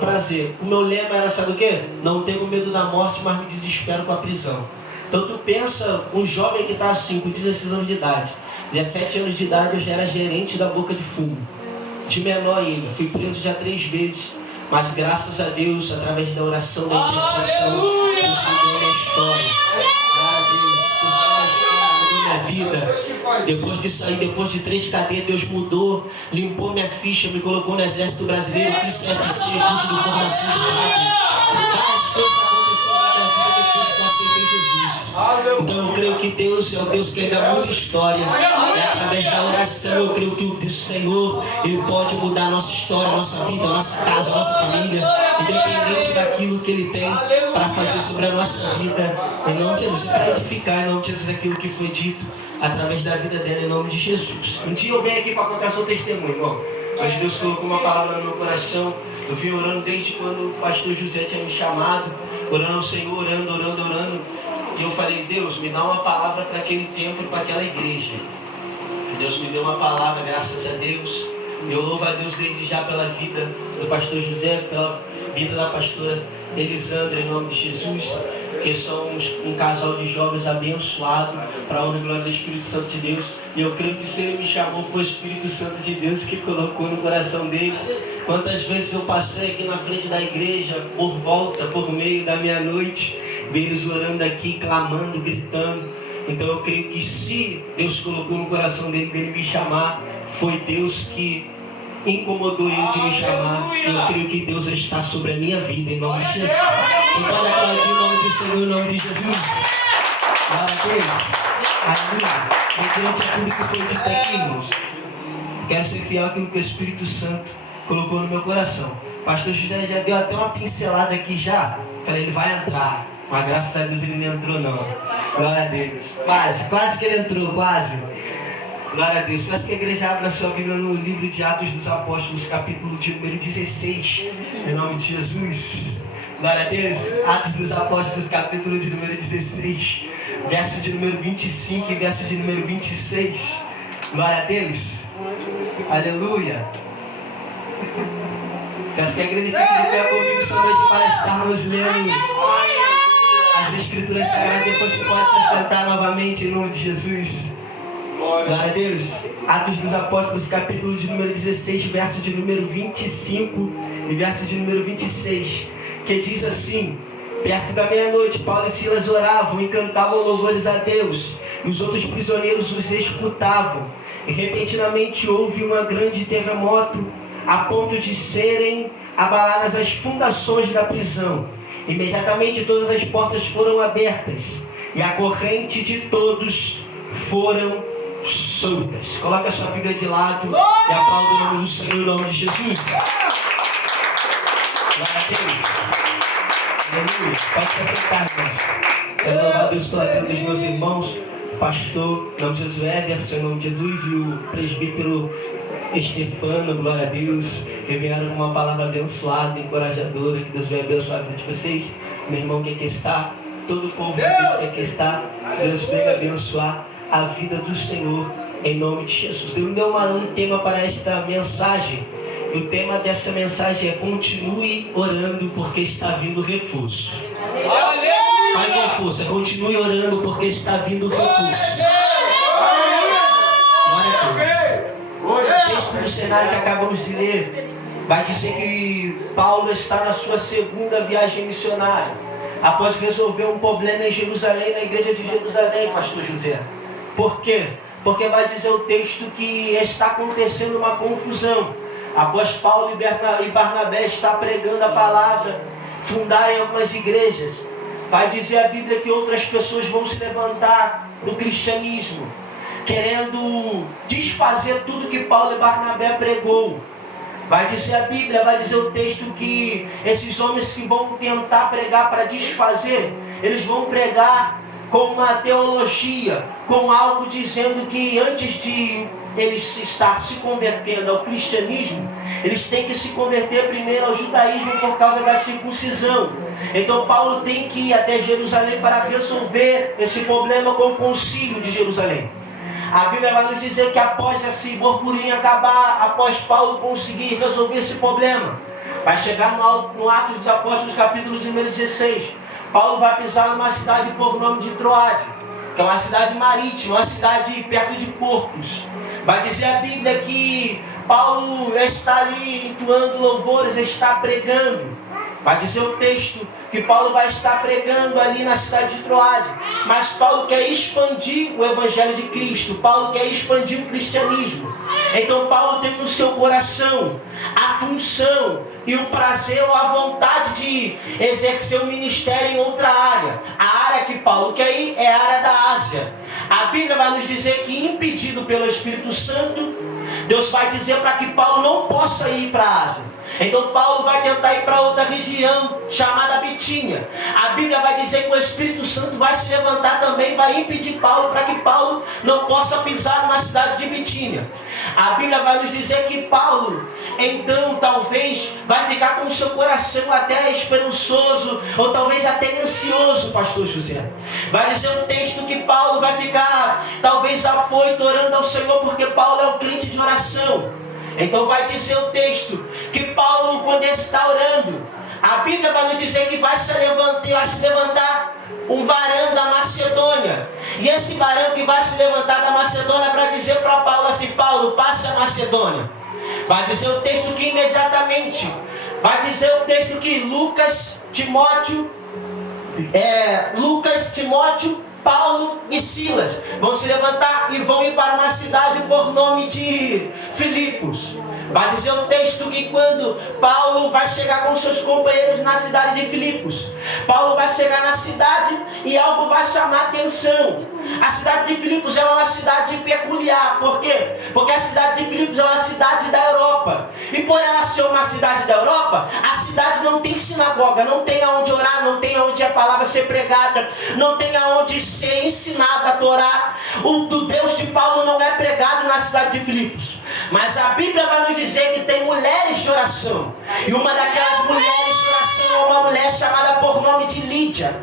prazer. O meu lema era, sabe o quê? Não tenho medo da morte, mas me desespero com a prisão. Então tu pensa, um jovem que está assim, com 16 anos de idade, 17 anos de idade eu já era gerente da Boca de Fumo. De menor ainda, fui preso já 3 vezes, mas graças a Deus, através da oração, da intercessão, Deus mudou a minha história. Glória a Deus, mudou minha vida. Depois de sair, depois de 3 cadeias, Deus mudou, limpou minha ficha, me colocou no Exército Brasileiro, fiz CFC, curso de formação de padre. Várias coisas aconteceram na minha vida depois que eu aceitei Jesus. Então eu creio que Deus é o Deus que ainda muda história. E através da oração eu creio que o Senhor, Ele pode mudar a nossa história, a nossa vida, a nossa casa, a nossa família, independente daquilo que Ele tem para fazer sobre a nossa vida. Em nome de Jesus, para edificar, em nome de Jesus, aquilo que foi dito através da vida dela, em nome de Jesus. Um dia eu venho aqui para contar seu testemunho, irmão. Hoje Deus colocou uma palavra no meu coração. Eu vim orando desde quando o pastor José tinha me chamado, orando ao Senhor, orando. E eu falei, Deus, me dá uma palavra para aquele tempo e para aquela igreja. E Deus me deu uma palavra, graças a Deus. E eu louvo a Deus desde já pela vida do pastor José, pela vida da pastora Elisandra, em nome de Jesus. Porque somos um casal de jovens abençoado para a honra e glória do Espírito Santo de Deus. E eu creio que se Ele me chamou, foi o Espírito Santo de Deus que colocou no coração dele. Quantas vezes eu passei aqui na frente da igreja, por volta, por meio da meia-noite, vi eles orando aqui, clamando, gritando. Então eu creio que se Deus colocou no coração dele me chamar, foi Deus que incomodou ele de me chamar. Eu creio que Deus está sobre a minha vida, em nome de Jesus. Então olha aplaudir em nome do Senhor, em nome de Jesus. Glória a Deus. Aleluia. Mediante aquilo que foi dito aqui, irmãos, quero ser fiel àquilo que o Espírito Santo colocou no meu coração. Pastor José já deu até uma pincelada aqui já. Falei, ele vai entrar. Mas graças a Deus ele não entrou não. Glória a Deus. Quase que ele entrou, quase. Glória a Deus. Peço que a igreja abra a sua Bíblia no livro de Atos dos Apóstolos, capítulo de número 16. Em nome de Jesus. Glória a Deus. Atos dos Apóstolos, capítulo de número 16. Verso de número 25 e verso de número 26. Glória a Deus. Aleluia. Peço que a igreja fique de pé comigo esta noite para estarmos lendo as Escrituras Sagradas. Depois que pode se assentar novamente em nome de Jesus. Glória a Deus. Atos dos Apóstolos, capítulo de número 16, verso de número 25 e verso de número 26, que diz assim: perto da meia-noite, Paulo e Silas oravam e cantavam louvores a Deus, e os outros prisioneiros os escutavam. E repentinamente houve um grande terremoto, a ponto de serem abaladas as fundações da prisão. Imediatamente todas as portas foram abertas, e a corrente de todos foram soltas. Coloca a sua Bíblia de lado e aplauda o nome do Senhor, em nome de Jesus. Glória a Deus. Aleluia. Pode se assentar, irmãos. Quero louvar a Deus pela vida dos meus irmãos, pastor, em nome de Jesus, Everson, em nome de Jesus, e o presbítero Estefano, glória a Deus, que vieram com uma palavra abençoada, encorajadora. Que Deus venha abençoar a vida de vocês. Meu irmão que aqui está, todo o povo de Deus que aqui está, Deus venha abençoar a vida do Senhor, em nome de Jesus. Deus me deu um tema para esta mensagem. E o tema dessa mensagem é: continue orando porque está vindo reforço. Pai, com força, continue orando porque está vindo reforço. Glória a Deus. Hoje o texto do cenário que acabamos de ler vai dizer que Paulo está na sua segunda viagem missionária, após resolver um problema em Jerusalém, na igreja de Jerusalém, pastor José. Por quê? Porque vai dizer o texto que está acontecendo uma confusão. Após Paulo e Barnabé estar pregando a palavra, fundarem algumas igrejas, vai dizer a Bíblia que outras pessoas vão se levantar do cristianismo, querendo desfazer tudo que Paulo e Barnabé pregou. Vai dizer a Bíblia, vai dizer o texto que esses homens que vão tentar pregar para desfazer, eles vão pregar com uma teologia, com algo dizendo que antes de eles estar se convertendo ao cristianismo, eles têm que se converter primeiro ao judaísmo por causa da circuncisão. Então Paulo tem que ir até Jerusalém para resolver esse problema com o concílio de Jerusalém. A Bíblia vai nos dizer que após esse burburinho acabar, após Paulo conseguir resolver esse problema, Vai chegar no Atos dos Apóstolos, capítulo de número 16. Paulo vai pisar numa cidade por nome de Troade, que é uma cidade marítima, uma cidade perto de portos. Vai dizer a Bíblia que Paulo está ali entoando louvores, está pregando. Vai dizer o texto que Paulo vai estar pregando ali na cidade de Troade. Mas Paulo quer expandir o Evangelho de Cristo. Paulo quer expandir o cristianismo. Então Paulo tem no seu coração a função e o prazer ou a vontade de exercer o ministério em outra área. A área que Paulo quer ir é a área da Ásia. A Bíblia vai nos dizer que, impedido pelo Espírito Santo, Deus vai dizer para que Paulo não possa ir para a Ásia. Então Paulo vai tentar ir para outra região chamada Bitínia. A Bíblia vai dizer que o Espírito Santo vai se levantar também, vai impedir Paulo para que Paulo não possa pisar numa cidade de Bitínia. A Bíblia vai nos dizer que Paulo, então, talvez vai ficar com o seu coração até esperançoso, ou talvez até ansioso, pastor José. Vai dizer um texto que Paulo vai ficar, talvez afoito, orando ao Senhor, porque Paulo é um crente de oração. Então vai dizer o texto que Paulo, quando está orando, a Bíblia vai nos dizer que vai se levantar um varão da Macedônia. E esse varão que vai se levantar da Macedônia vai dizer para Paulo assim: Paulo, passe a Macedônia. Vai dizer o texto que imediatamente, vai dizer o texto que Lucas, Timóteo, Paulo e Silas vão se levantar e vão ir para uma cidade por nome de Filipos. Vai dizer o texto que quando Paulo vai chegar com seus companheiros na cidade de Filipos, Paulo vai chegar na cidade e algo vai chamar a atenção. A cidade de Filipos é uma cidade peculiar. Por quê? Porque a cidade de Filipos é uma cidade da Europa. E por ela ser uma cidade da Europa, a cidade não tem sinagoga, não tem aonde orar, não tem aonde a palavra ser pregada, não tem aonde ser ensinado a Torá. O Deus de Paulo não é pregado na cidade de Filipos. Mas a Bíblia vai nos dizer que tem mulheres de oração. E uma daquelas mulheres de oração é uma mulher chamada por nome de Lídia.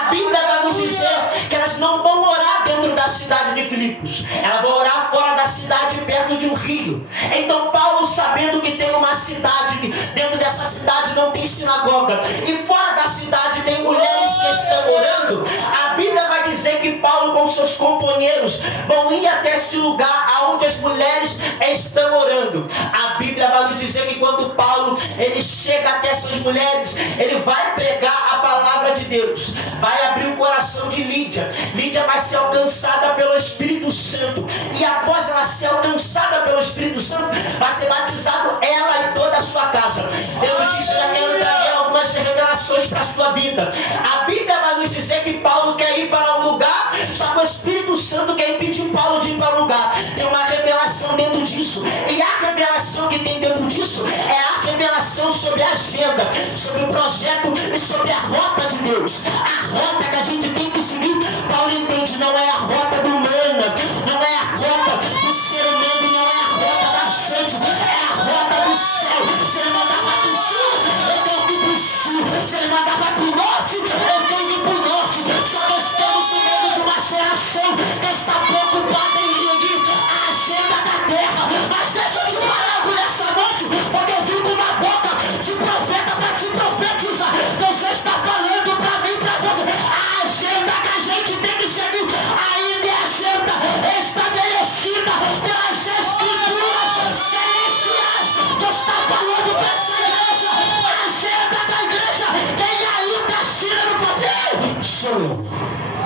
A Bíblia vai nos dizer que elas não vão orar dentro da cidade de Filipos. Elas vão orar fora da cidade, perto de um rio. Então Paulo, sabendo que tem uma cidade, dentro dessa cidade não tem sinagoga, e fora da cidade tem mulheres que estão orando, a Bíblia vai dizer que Paulo com seus companheiros vão ir até esse lugar onde as mulheres estão orando. A Bíblia vai nos dizer que quando Paulo ele chega até essas mulheres, ele vai pregar a palavra de Deus, vai abrir o coração de Lídia. Lídia vai ser alcançada pelo Espírito Santo, e após ela ser alcançada pelo Espírito Santo, vai ser batizado ela e toda a sua casa. Dentro disso eu já quero trazer algumas revelações para a sua vida. A Bíblia vai nos dizer que Paulo quer ir para um lugar, só que o Espírito Santo quer impedir Paulo de ir para um lugar. Tem uma revelação dentro disso, e a revelação que tem dentro disso é a revelação sobre a agenda, sobre o projeto e sobre a rota de Deus. A rota que a gente tem que seguir, Paulo entende, não é a rota do humana, não é a rota do ser humano, não é a rota da gente, é a rota do céu. Se ele mandava para o sul, eu tenho que ir para o sul. Se ele mandava para o norte, eu tenho que ir para o norte. Só que estamos no meio de uma geração que está preocupada em seguir a agenda da terra. Mas deixa eu te falar algo nessa noite, porque eu vim com uma boca de profeta para te profetizar. Deus está falando para mim, para você. A agenda que a gente tem que seguir ainda é a agenda estabelecida pelas escrituras celestiais. Deus está falando para essa igreja. A agenda da igreja, quem ainda assina no poder sou eu.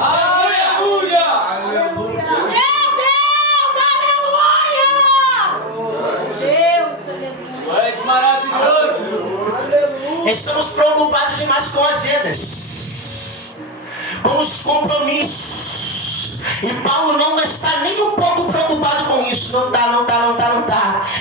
Aleluia! Aleluia! Tu és maravilhoso! Estamos preocupados demais com agendas, com os compromissos. E Paulo não está nem um pouco preocupado com isso. Não tá.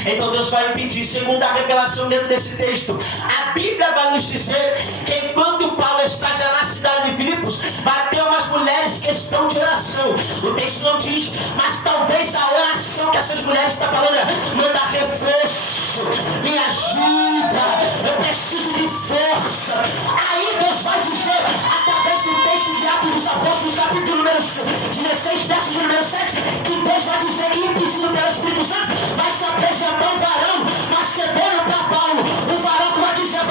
Então Deus vai impedir. Segundo a revelação dentro desse texto, a Bíblia vai nos dizer que enquanto Paulo está já na cidade de Filipos, vai ter umas mulheres que estão de oração. O texto não diz, mas talvez a oração que essas mulheres estão falando é: manda reforço, me ajuda, eu preciso de força. Aí Deus vai dizer, através do texto de Atos dos Apóstolos, capítulo número 16, verso de número 7, que Deus vai dizer que, impedido pelo Espírito Santo, vai se apresentar um varão macedônio para Paulo. Um varão que vai dizer: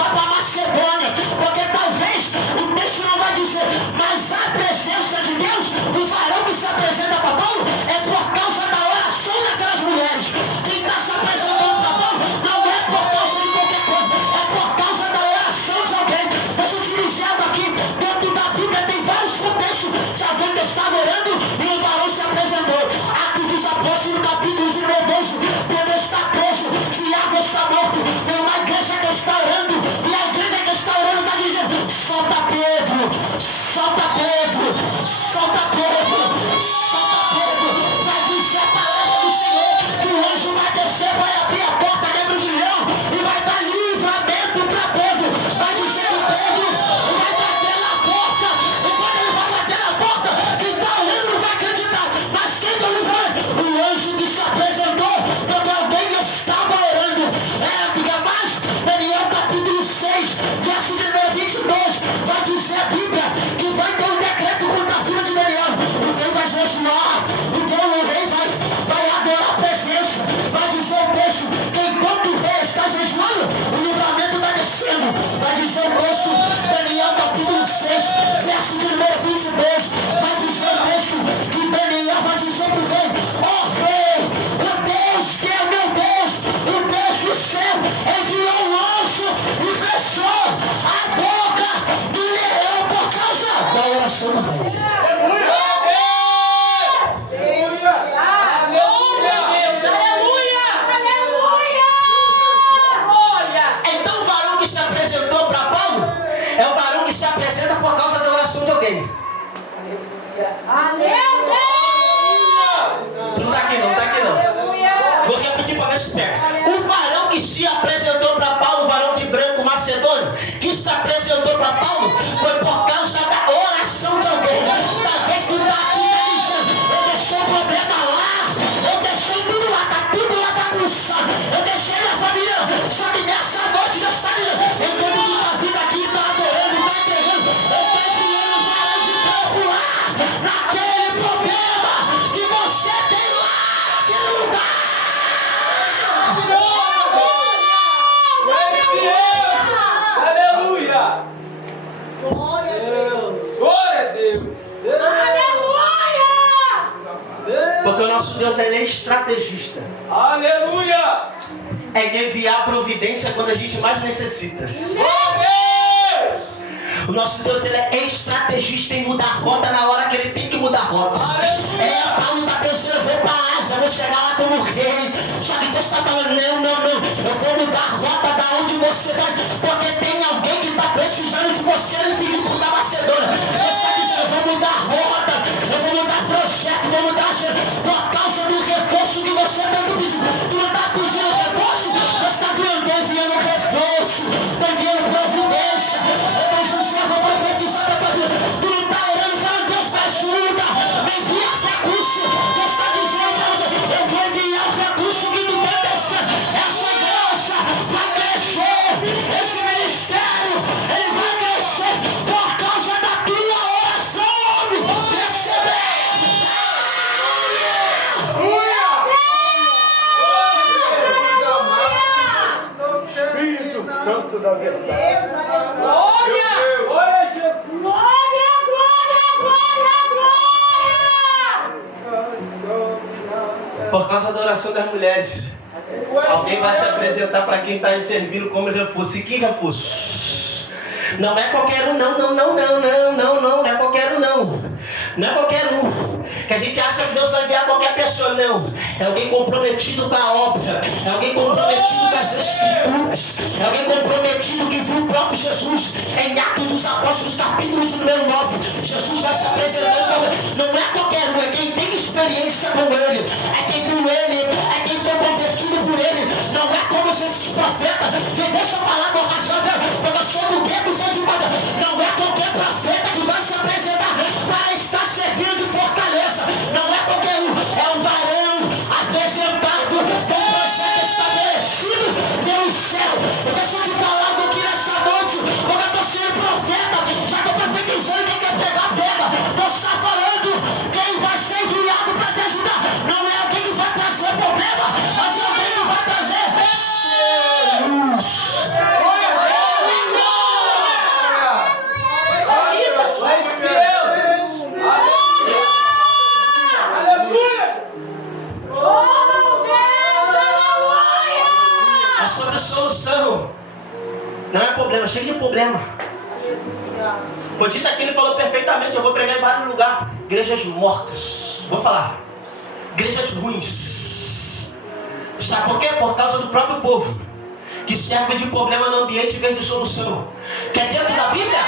para Paulo é o varão que se apresenta por causa da oração de alguém. Tu não está aqui não, está aqui não. Vou repetir para ver se pega. O varão que se apresentou para Paulo, o varão de branco macedônio, que se apresentou para Paulo, foi por causa da oração de alguém. Talvez tu está aqui e está dizendo, eu deixei o problema lá, eu deixei tudo lá, está tudo lá bagunçado, eu deixei minha família, só que nessa noite Deus está dizendo, enquanto tu está vindo aqui, está adorando, está entendendo, eu estou enviando o varão de branco lá, naquele problema que você tem lá, naquele lugar. Aleluia! Glória a Deus! Glória a Deus! Aleluia! Porque o nosso Deus ele é estrategista. Aleluia! É de enviar providência quando a gente mais necessita. O nosso Deus ele é estrategista em mudar a rota na hora que ele tem que mudar a rota. Paulo está pensando, eu vou para a Ásia, eu vou chegar lá como rei. Só que Deus está falando, não, eu vou mudar a rota da onde você vai. Porque tem alguém que está precisando de você no Filipe da Macedônia. Deus está dizendo, eu vou mudar a rota, eu vou mudar projeto, vou mudar por causa do reforço que você tem que pedir. Tu não está pedindo reforço? Deus está enviando reforço, está enviando providência. Eu vou profetizar para a tua vida. Tu não está orando, falando, Deus me ajuda, me envia recurso. Deus está dizendo para você, eu vou enviar o recurso que tu tem testando. Essa igreja vai crescer, esse ministério, ele vai crescer por causa da tua oração. Percebe? Espírito Santo da verdade. Glória! Glória a Jesus! Glória, glória, glória! Por causa da oração das mulheres. Alguém vai se apresentar para quem está servindo como reforço. E que reforço? Não é qualquer um, não é qualquer um, não é qualquer um. Que a gente acha que Deus vai enviar qualquer pessoa, não. É alguém comprometido com a obra, é alguém comprometido com as escrituras, é alguém comprometido que viu o próprio Jesus em Atos dos Apóstolos, capítulo de número 9. Jesus vai se apresentando, não é qualquer um, é quem tem experiência com ele, é quem viu ele, é quem foi convertido por ele. Não é como esses profetas, que deixa eu falar com razão, quando eu sou do gueto, sou de fora. Não é qualquer profeta que vai se apresentar para estar servindo de fortaleza. Não é qualquer um, é um varão apresentado com um projeto estabelecido pelo céu. Deixa eu te falar algo aqui nessa noite, porque eu estou sendo profeta, já estou profetizando, quem quer pegar, pega. Deus está falando, quem vai ser enviado para te ajudar não é alguém que vai trazer problema, mas é alguém que vai trazer luz. É sobre solução. Não é problema, chega de problema. Foi dito aqui, ele falou perfeitamente. Eu vou pregar em vários lugares. Igrejas mortas. Vou falar. Igrejas ruins. Sabe por quê? Por causa do próprio povo, que serve de problema no ambiente em vez de solução. Que é dentro da Bíblia?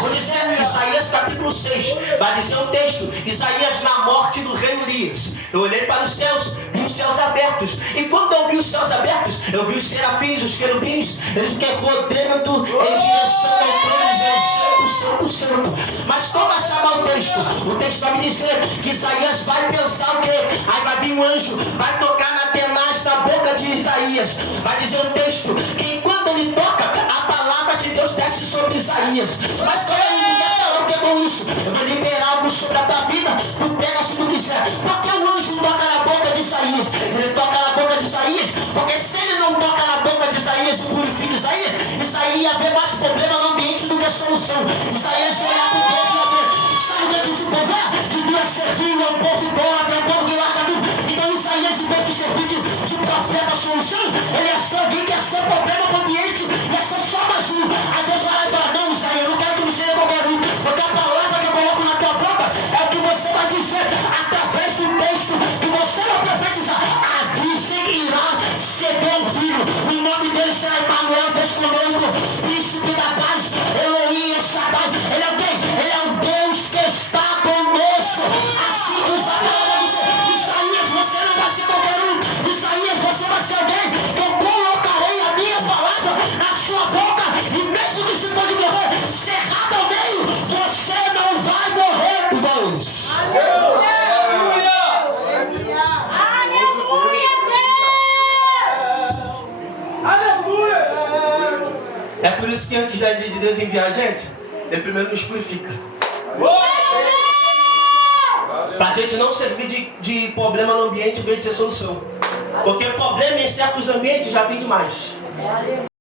Vou dizer, Isaías capítulo 6, vai dizer o texto, Isaías na morte do rei Urias. Eu olhei para os céus, vi os céus abertos, e quando eu vi os céus abertos, eu vi os serafins, os querubins, eles fiquem rodando em direção ao trono, dizendo, santo, santo, santo. Mas qual vai chamar o texto? O texto vai me dizer que Isaías vai pensar o quê? Aí vai vir um anjo, vai tocar na tenaz na boca de Isaías. Vai dizer o texto, que enquanto ele toca, a palavra de Deus desce sobre Isaías. Mas como ele quer falar o que é com isso? Eu vou liberar algo sobre a tua vida, tu pega se tu quiser. Porque o anjo toca na boca de Isaías. Ele toca na boca de Isaías, porque se ele não toca na boca de Isaías e purifica Isaías, Isaías vê mais problema no ambiente do que solução. Isaías ia olhar para o povo e ia ver, sabe o que esse povo é? Que Deus serviu, é um povo bom, é um povo que larga tudo. Então Isaías, em vez de servir de profeta solução, ele é só alguém que ia ser problema no ambiente, ia ser só mais um. Aí Deus vai lá e fala, não Isaías, eu não quero que você seja qualquer um, porque a palavra que eu coloco na tua boca é o que você vai dizer através do texto que você vai profetizar. A virgem irá ser bom filho, o nome dele será Emanuel, Deus conosco, príncipe da paz. É por isso que antes de Deus enviar a gente, Ele primeiro nos purifica. Para a gente não servir de problema no ambiente, em vez de ser solução. Porque problema em certos ambientes já tem demais.